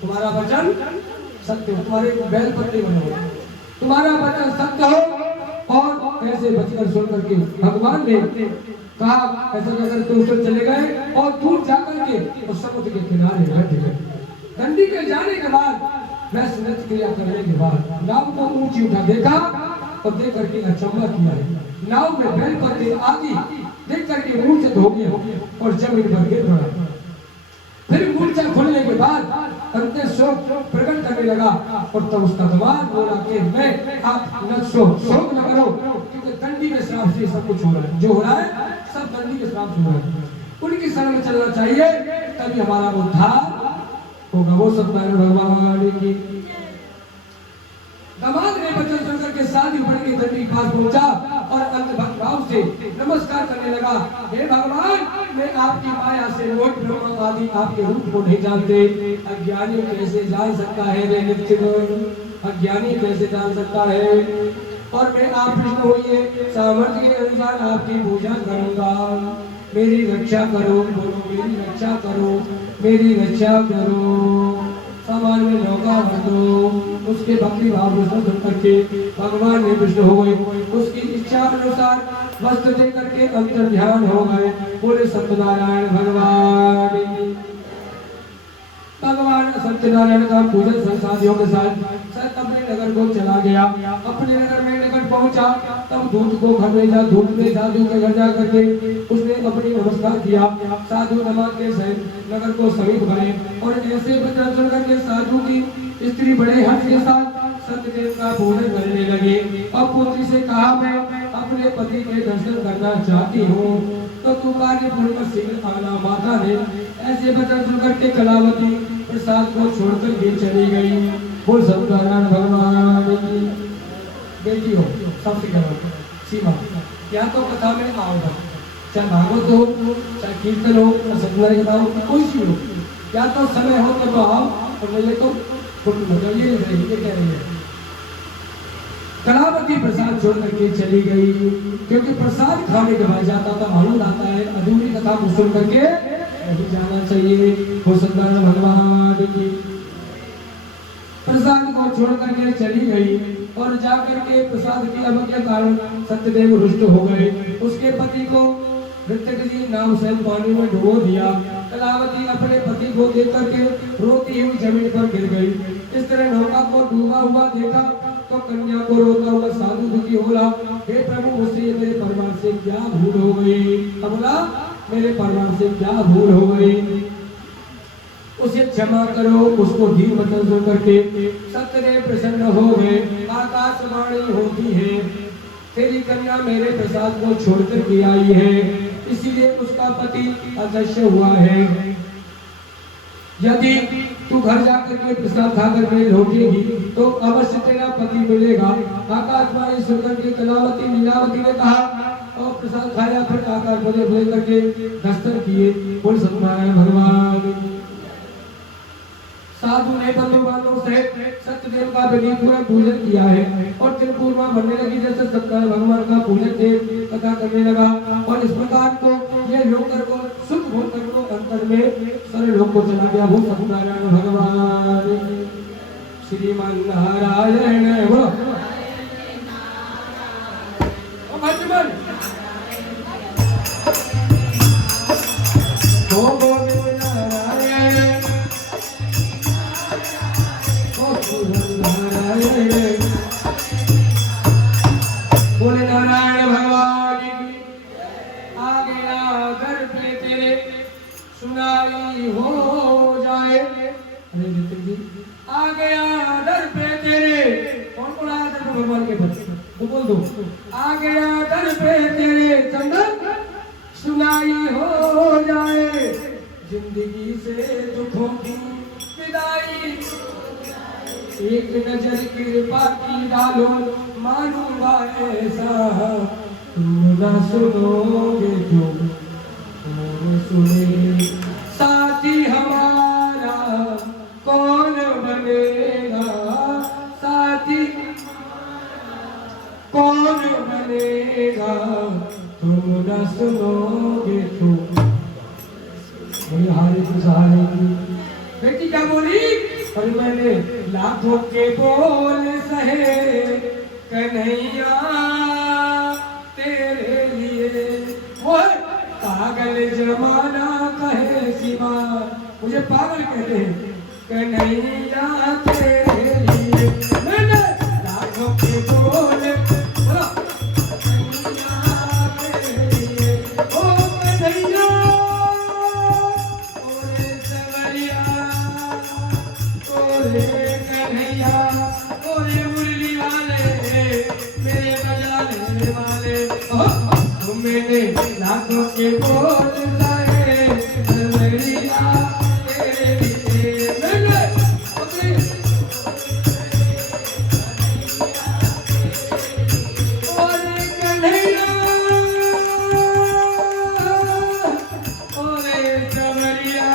तुम्हारा वचन सत्य हो, तुम्हारे बैल पत्ते बने हो, तुम्हारा वचन सत्य हो। और ऐसे वचन सुन करके भगवान ने कहा ऐसा कहकर के उतर चले गए और दूर जाकर के उस समुद्र के किनारे बैठ गए। दंडी के जाने के बाद वह स्मृत क्रिया करने के बाद नाव को ऊंची उठा देखा और देख करके अचंभा किया है। नाव में बैल पत्ते आदि देख करके मूर्छित हो गया और जमीन पर गिर पड़ा। फिर मूर्छा खुलने के बाद अंत शोक प्रकट करने लगा और तब उसका दिमाग बोला कि मैं आप न शोक न करो, क्योंकि दंडी के श्राप से सब कुछ हो रहा है, जो हो रहा है सब दंडी के श्राप से हो रहा है। उनकी शरण में चलना चाहिए, तभी हमारा उद्धार होगा। वो सत्यनारायण भगवान की दामाद ने वचन सुनकर के शादी बढ़ के दंडी के पास पहुंचा और अंत भक्त भाव से नमस्कार करने लगा। हे भगवान, मैं आपकी माया से लोक ब्रह्म आदि आपके रूप को नहीं जानते। अज्ञानी कैसे जान सकता है रे नित्य, अज्ञानी कैसे जान सकता है। और मैं आप कृष्ण होइए सामर्थ्य के अनुसार आपकी पूजा करूंगा। मेरी रक्षा करो, बोलो मेरी रक्षा करो, मेरी रक्षा करो। सामान में नौका भर दो। उसके भक्ति भाव में सुन करके भगवान ने विष्णु हो गए, उसकी इच्छा अनुसार वस्त्र दे करके अंतर ध्यान हो गए। बोले सत्यनारायण भगवान की। भगवान सत्यनारायण का पूजन संसादियों के साथ अपने नगर को चला गया। अपने नगर में निकट पहुंचा, तब दूत को घर भेजा। दूत में साधु के घर जा करके उसने अपनी नमस्कार किया। साधु नमाज के सहित नगर को समीप भरे और ऐसे वचन सुन करके साधु की स्त्री बड़े हर्ष के साथ सत्यदेव का पूजन करने लगे। और पुत्री से कहा मैं अपने पति के दर्शन करना चाहती हूँ, तो तू कार्य पूर्वक शीघ्र आना। माता ने ऐसे वचन सुन करके कलावती प्रसाद को छोड़कर भी चली गई। बोल सत्यनारायण भगवान की। बेटी हो सबसे करो सीमा, या तो कथा में आओ, चाहे भागवत हो, चाहे कीर्तन हो, चाहे सत्यनारायण कथा हो, कोई सी हो, या तो समय हो तो आओ और मिले तो ये कह रही है। कलावती प्रसाद छोड़ करके चली गई, क्योंकि प्रसाद खाने के बाद जाता था आनंद आता है। अधूरी कथा को सुन करके नहीं जाना चाहिए। हो सत्यनारायण भगवान की। प्रसाद को छोड़ करके चली गई और जाकर के प्रसाद की अवज्ञा कारण सत्यदेव रुष्ट हो गए। उसके पति को मृतक जी नाव से पानी में डुबो दिया। कलावती अपने पति को देख करके रोती हुई जमीन पर गिर गई। इस तरह नौका को डूबा हुआ देखा तो कन्या को रोता हुआ साधु दुखी बोला, हे प्रभु, मुझसे मेरे परिवार से क्या भूल हो गई। बोला, मेरे परिवार से क्या भूल हो गई, उसे क्षमा करो। उसको धीर वचन सुन करके सत्यदेव प्रसन्न हो गए। आकाशवाणी होती है, तेरी कन्या मेरे प्रसाद को छोड़कर के आई है, इसीलिए उसका पति अदृश्य हुआ है। यदि तू घर जाकर के प्रसाद खाकर के लौटेगी तो अवश्य तेरा पति मिलेगा। आकाशवाणी सुनकर के कलावती लीलावती ने कहा और प्रसाद खाया। फिर आकाश बोले करके दस्तक किए। बोल सत्यनारायण भगवान। साधु ने बंधु बांधव सहित सत्यदेव का विधिपूर्वक पूजन किया है और दिन पूर्वा बनने लगी। जैसे सत्यनारायण भगवान का पूजन देव कथा करने लगा और इस प्रकार को ये लोकर को सुख होकर को अंतर में सारे लोग को चला गया। वो सत्यनारायण भगवान श्रीमान नारायण। वो भजमन बोले नारायण भगवान की। आ गया दर पे तेरे सुनाई हो जाए। अरे नितिन जी, आ गया दर पे तेरे। कौन कौन आया दर पे भगवान के पास? तो बोल दो, आ गया दर पे तेरे चंदन सुनाई हो जाए। जिंदगी से दुखों की विदाई, एक नजर कृपा की डालो, मानूंगा ऐसा तुम न सुनोगे जो और सुने। साथी हमारा कौन बनेगा, साथी कौन बनेगा, तुम न सुनोगे तो। हरे की बेटी क्या बोली? और मैंने लाखों के बोल सहे कन्हैया तेरे लिए। वो पागल जमाना कहे सीमा, मुझे पागल कहते हैं, कन्हैया तेरे लिए मैंने लाखों के बोल बोला कन्हैया तेरे लिए। ओ कन्हैया ओरे सवरिया ओरे कन्हैया ओरे मुरली वाले मेरे बजाने वाले। मैंने लाखों के बोल लाए कन्हैया तेरे लिए। मैंने अपने ओरे कन्हैया ओरे सवरिया,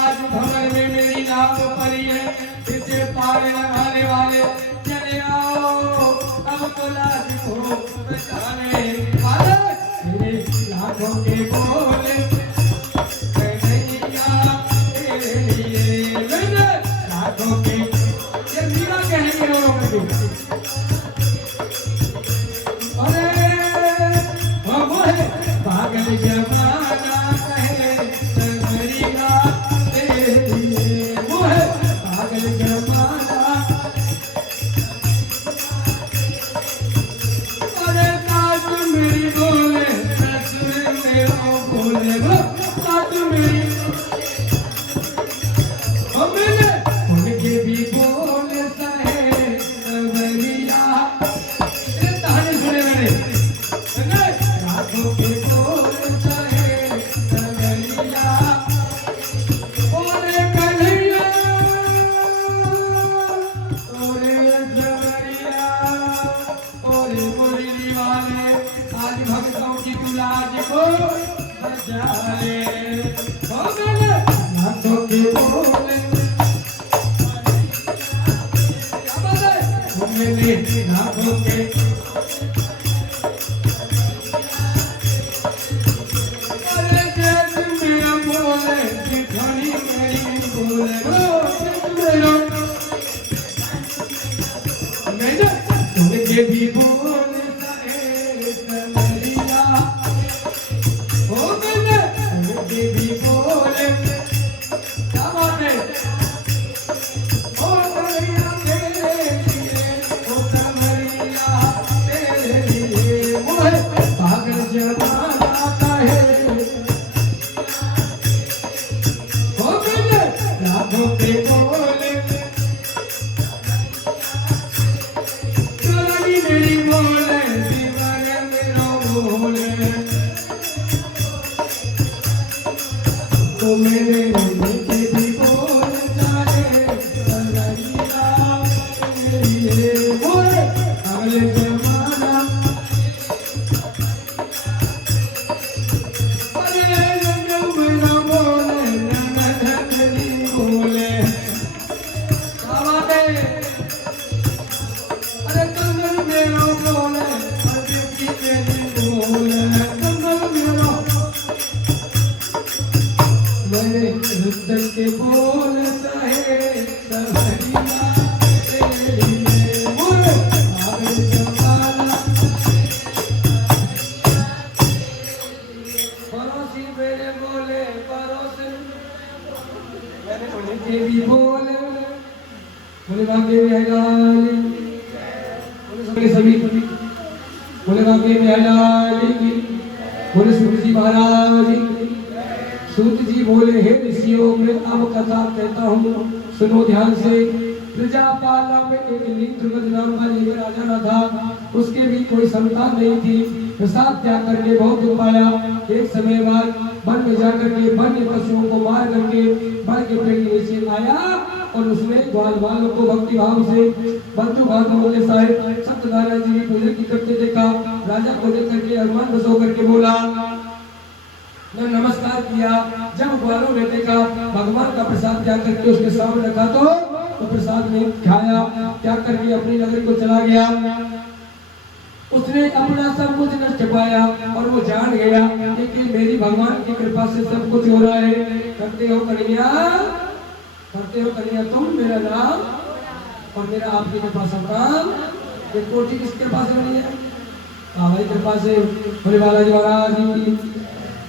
आज भवन में मेरी नाम पड़ी है, इसे पार लगाने वाले चले आओ, अब तो लाज हो बचाने वाले। मेरे लाखों के बोले कन्हैया तेरे लिए। मैंने लाखों के ये मीरा कहेंगे लोगों को, अरे वो है पागल जमाना कहे कन्हैया तेरे लिए। वो है पागल जमाना, अरे सास मेरी बोले ससुर मेरा बोले, वो सास मेरी मैंने उनके भी बोले सहे सवरिया। ये कहानी सुने मैंने, रातों के बोले सहे सवरिया ओरे कन्हैया ओरे सवरिया ओरे मुरली वाले, आज भक्तों की तू लाज को बचा ले। ओ मैंने रातों के बोले मैंने लाखों के अरे जैस मेरा बोले दिखानी मेरी बोले मेरा मैंने उनके भी बोले सहे कन्हैया। ओ मैंने उनके भी बोले, क्या बात है, ओ कन्हैया तेरे लिए, ओ कन्हैया तेरे लिए। वो है पागल जमाना कहे, ओ मैंने लाखों के बोले चोरी मेरी बोले दीवाने मेरा बोले। तो मेरे उनके भी बोल जाए कन्हैया तेरे लिए। वो है पागल जमाना, अरे रंग मेरा बोले नंदनी बोले, क्या बात है, अरे कंगन मेरा बोले अरे की तेरी बोले कंगन मेरा। मैंने रुस्तम के बोल सहे सवरिया तेरे लिए। वो है पागल जमाना, पड़ोसी मेरे बोले पड़ोसी, मैंने उनके भी बोले बोले भाग्य में हलाली, बोले सभी बोले भाग्य में हलाली की, बोले सूत जी महाराज की। सूत जी बोले हे ऋषियों, मैं अब कथा कहता हूँ, सुनो ध्यान से। प्रजापाला में एक नीलध्रुव नाम का एक राजा न था, उसके भी कोई संतान नहीं थी। प्रसाद त्याग करके बहुत दुख पाया। एक समय बाद वन में जाकर के वन्य पशुओं को मार करके वन के पेड़ के नीचे आया और उसने ग्वाल वालों को भक्ति भाव से बंधु भागवत के साथ सत्यनारायण जी की पूजा की करते देखा। राजा को देख करके अरमान बस होकर के बोला, मैं नमस्कार किया। जब ग्वालों ने देखा भगवान का प्रसाद त्याग करके उसके सामने रखा तो प्रसाद नहीं खाया, त्याग करके अपनी नगरी को चला गया। उसने अपना सब कुछ नष्ट पाया और वो जान गया कि मेरी भगवान की कृपा से सब कुछ हो रहा है। करते हो कन्हैया, पूछते हो कन्हैया तुम, मेरा नाम और मेरा आपकी कृपा सब काम। ये कोठी किस कृपा से बनी है? हमारी कृपा से। बोले बालाजी महाराज की।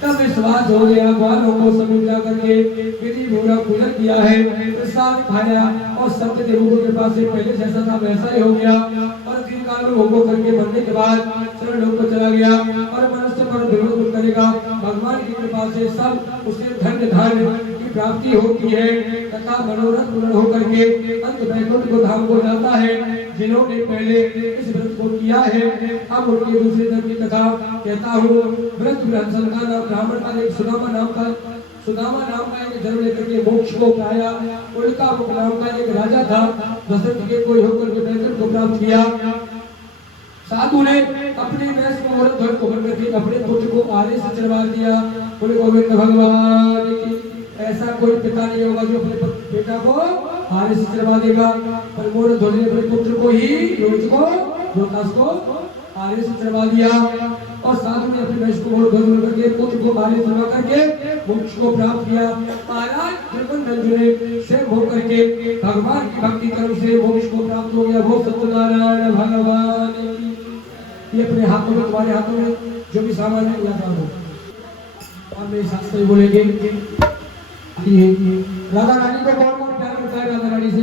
तब विश्वास हो गया, बालों को समीप जा करके विधि पूरा पूजन किया है, प्रसाद खाया और सत्य देवों की कृपा से पहले जैसा था वैसा ही हो गया। और दिन काल में भोगों करके बनने के बाद चरण लोक को चला गया और मनुष्य पर दुर्लभ करेगा। भगवान की कृपा से सब उसे धन्य धान्य की प्राप्ति होती है तथा मनोरथ पूर्ण होकर के अंत वैकुंठ को धाम को जाता है। जिन्होंने पहले इस व्रत को किया है अब उनके दूसरे दिन की कथा कहता हूँ। व्रत ब्राह्मण का नाम, ब्राह्मण का एक सुदामा नाम का एक जन्म लेकर के मोक्ष को पाया। उनका नाम का एक राजा था, दशरथ के कोई होकर के वैकुंठ को प्राप्त किया। साधु ने अपने वैश्य को औरत धन को बन करके अपने पुत्र को आरे से चढ़वा दिया। बोले गोविंद भगवान की। ऐसा कोई पिता नहीं होगा जो अपने बेटा को आरे से चढ़वा देगा, पर मोर ध्वज ने अपने पुत्र को ही रोहतास को आरे से चढ़वा दिया। और साधु ने अपने वैश्य को ध्वज करके पुत्र को आरे चढ़वा करके मोक्ष को प्राप्त किया। महाराज त्रिभुवन ने से होकर के भगवान की भक्ति कर्म से मोक्ष को प्राप्त हो गया। वो सत्यनारायण भगवान की। ये अपने हाथों में, तुम्हारे हाथों में जो भी सामान है यहाँ हो। और मेरे साथ से बोलेंगे राधा रानी को कौन कौन प्यार करता है? राधा रानी से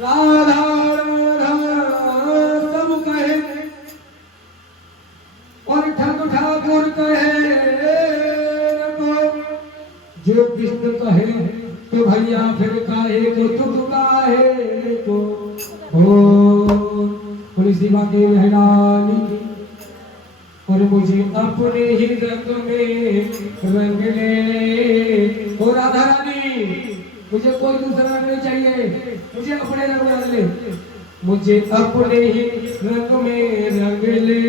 राधा सब कहे और ठाकुर कहे जो कृष्ण कहे तो भैया फिर काहे को तुम काहे को हो। पुलिस की महरानी और मुझे अपने ही रंग में रंग ले। हो राधा रानी, मुझे कोई दूसरा रंग नहीं चाहिए, मुझे अपने रंग में रंग ले। मुझे अपने ही रंग में रंग ले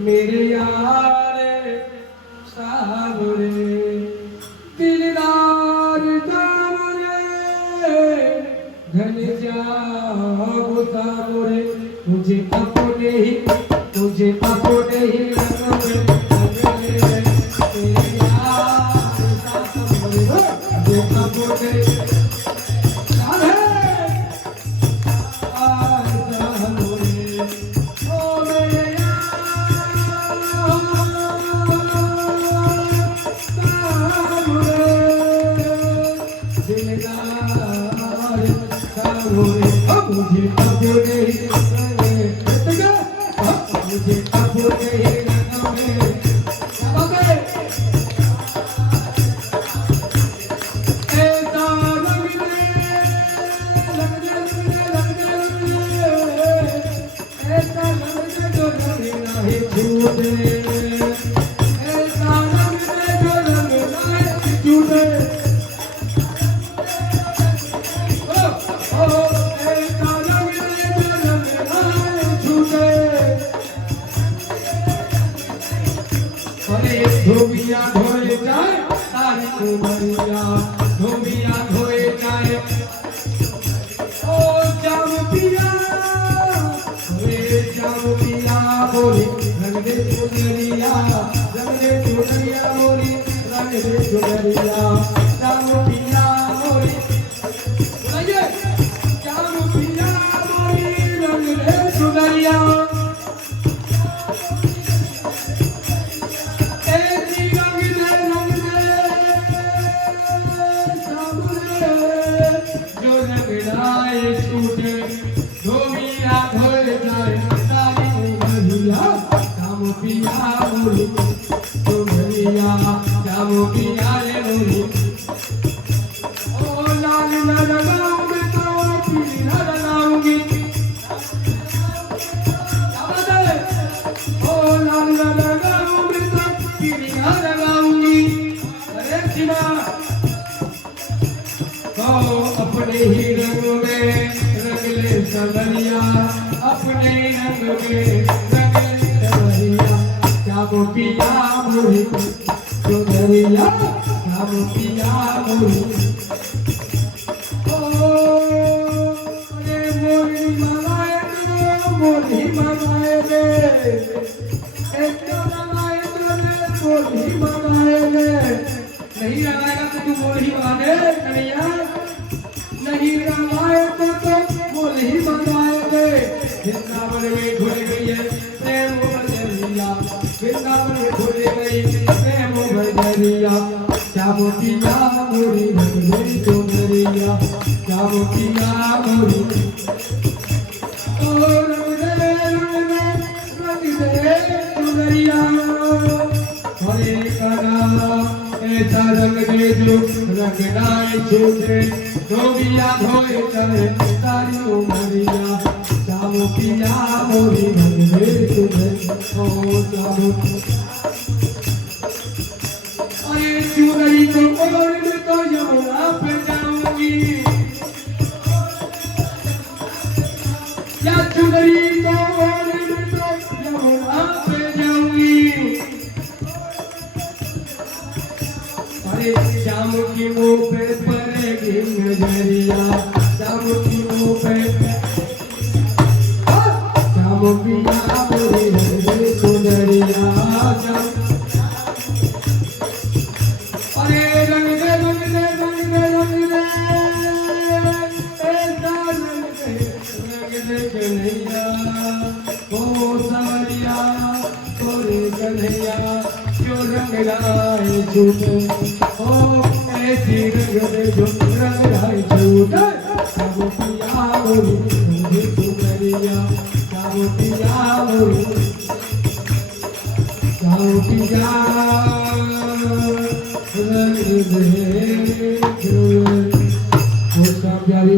मेरे यार सावरे दिलदार सावरे घन जाओ सावरे। मुझे अपने ही रंग में रंग ले मेरे यार सावरे। मुझे अपने धोबिया धोए जाए तारी को बरिया, धोबिया धोए जाए ओ जाम पिया बोली रंग दे चुनरिया, रंग दे चुनरिया बोली रंग दे चुनरिया। जाम पिया बोली जाम पिया बोली रंग दे चुनरिया। अपने ही रंग में रंग ले सवरिया, अपने रंग में रंग ले सवरिया। क्या वो पिया मोरी चुनरिया, क्या वो पिया मोरी मोरी मनाए मोरी मनाए रे, मोरी मनाए रे। नहीं लगाएगा तो तू मोरी मनाने वृंदावन में खुल गई है प्रेम बजरिया, वृंदावन में खुल गई प्रेम बजरिया। श्याम पिया मोरी भगवती चुनरिया, श्याम पिया मोरी ओ रंग दे चुनरिया। हरे करा ऐसा रंग दे जो रंग नाय छूटे, धोबिया धोए चले तारी उमरिया। श्याम पिया मोरी भगवती चुनरिया, ओ श्याम अरे चुनरी को ओढ़ तो यमुना पे जाऊंगी, या चुनरी को ओढ़ तो यमुना पे जाऊंगी। अरे श्याम की मुँह पे पड़ेगी नजरिया, श्याम की मुँह पे श्याम पिया मोरी भगवती चुनरिया। अरे रंग दे रंग दे रंग दे रंग दे ऐसा रंग दे कन्हैया, ओ सावरिया गोरे कन्हैया जो रंग लाए झूठे, ओ ऐसी रंग दे जो रंग लाए झूठे। श्याम पिया मोरी भगवती चुनरिया, श्याम पिया मोरी श्याम पिया रंग दे। प्यारी